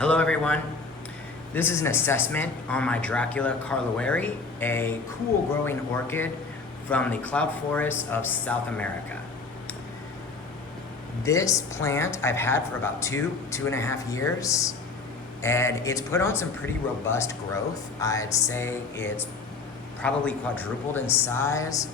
Hello everyone. This is an assessment on my Dracula carlueri, a cool growing orchid from the cloud forests of South America. This plant I've had for about two and a half years, and it's put on some pretty robust growth. I'd say it's probably quadrupled in size,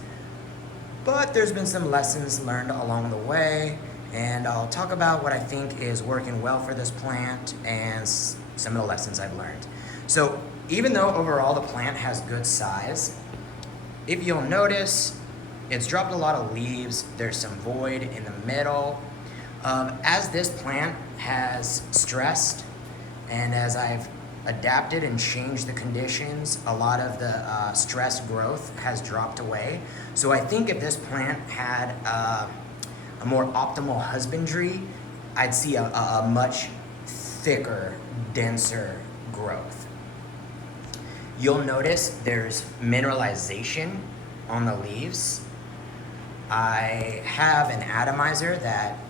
but there's been some lessons learned along the way, and I'll talk about what I think is working well for this plant and some of the lessons I've learned. So even though overall the plant has good size, if you'll notice, it's dropped a lot of leaves. There's some void in the middle. As this plant has stressed and as I've adapted and changed the conditions, a lot of the stress growth has dropped away. So I think if this plant had a more optimal husbandry, I'd see a much thicker, denser growth. You'll notice there's mineralization on the leaves. I have an atomizer that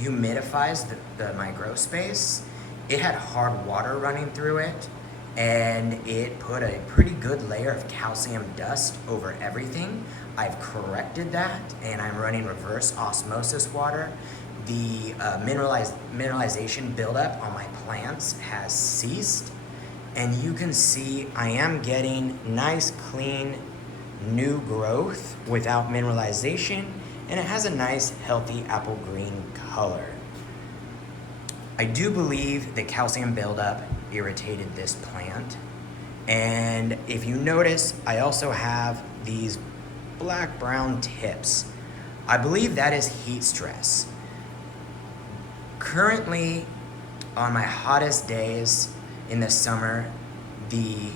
humidifies my grow space. It had hard water running through it, and it put a pretty good layer of calcium dust over everything. I've corrected that, and I'm running reverse osmosis water. The mineralization buildup on my plants has ceased, and you can see I am getting nice, clean, new growth without mineralization, and it has a nice, healthy apple green color. I do believe the calcium buildup irritated this plant, and if you notice, I also have these black-brown tips. I believe that is heat stress. Currently, on my hottest days in the summer, the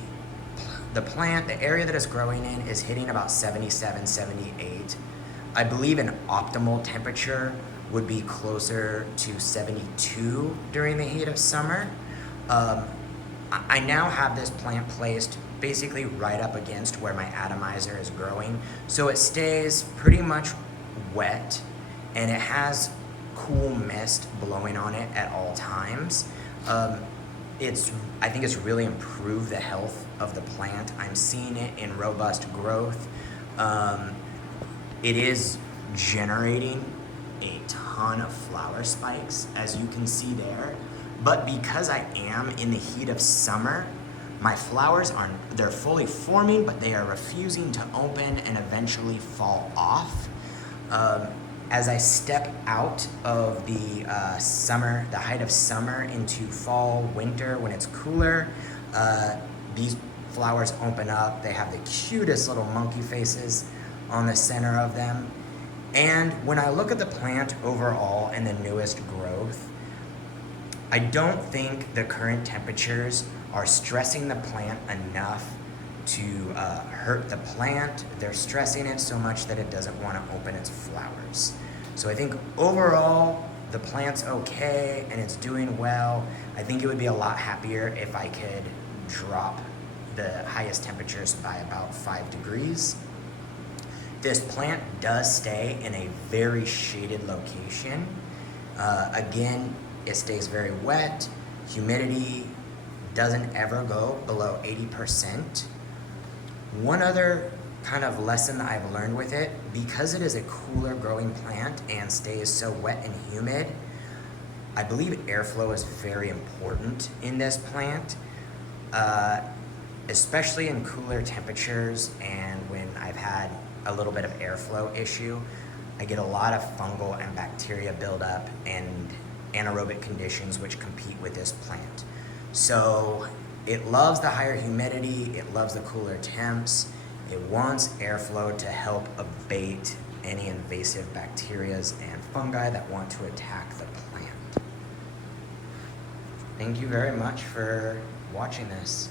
plant, the area that it's growing in, is hitting about 77, 78. I believe an optimal temperature would be closer to 72 during the heat of summer. I now have this plant placed basically right up against where my atomizer is growing, so it stays pretty much wet, and it has cool mist blowing on it at all times. I think it's really improved the health of the plant. I'm seeing it in robust growth. It is generating a ton of flower spikes, as you can see there. But because I am in the heat of summer, my flowers they're fully forming, but they are refusing to open and eventually fall off. As I step out of the summer, the height of summer, into fall, winter, when it's cooler, these flowers open up. They have the cutest little monkey faces on the center of them. And when I look at the plant overall and the newest growth, I don't think the current temperatures are stressing the plant enough to hurt the plant. They're stressing it so much that it doesn't want to open its flowers. So I think overall the plant's okay and it's doing well. I think it would be a lot happier if I could drop the highest temperatures by about 5 degrees. This plant does stay in a very shaded location. Again, it stays very wet. Humidity doesn't ever go below 80%. One other kind of lesson that I've learned with it, because it is a cooler growing plant and stays so wet and humid, I believe airflow is very important in this plant, especially in cooler temperatures, and when I've had a little bit of airflow issue, I get a lot of fungal and bacteria buildup and anaerobic conditions which compete with this plant. So it loves the higher humidity, it loves the cooler temps, it wants airflow to help abate any invasive bacterias and fungi that want to attack the plant. Thank you very much for watching this.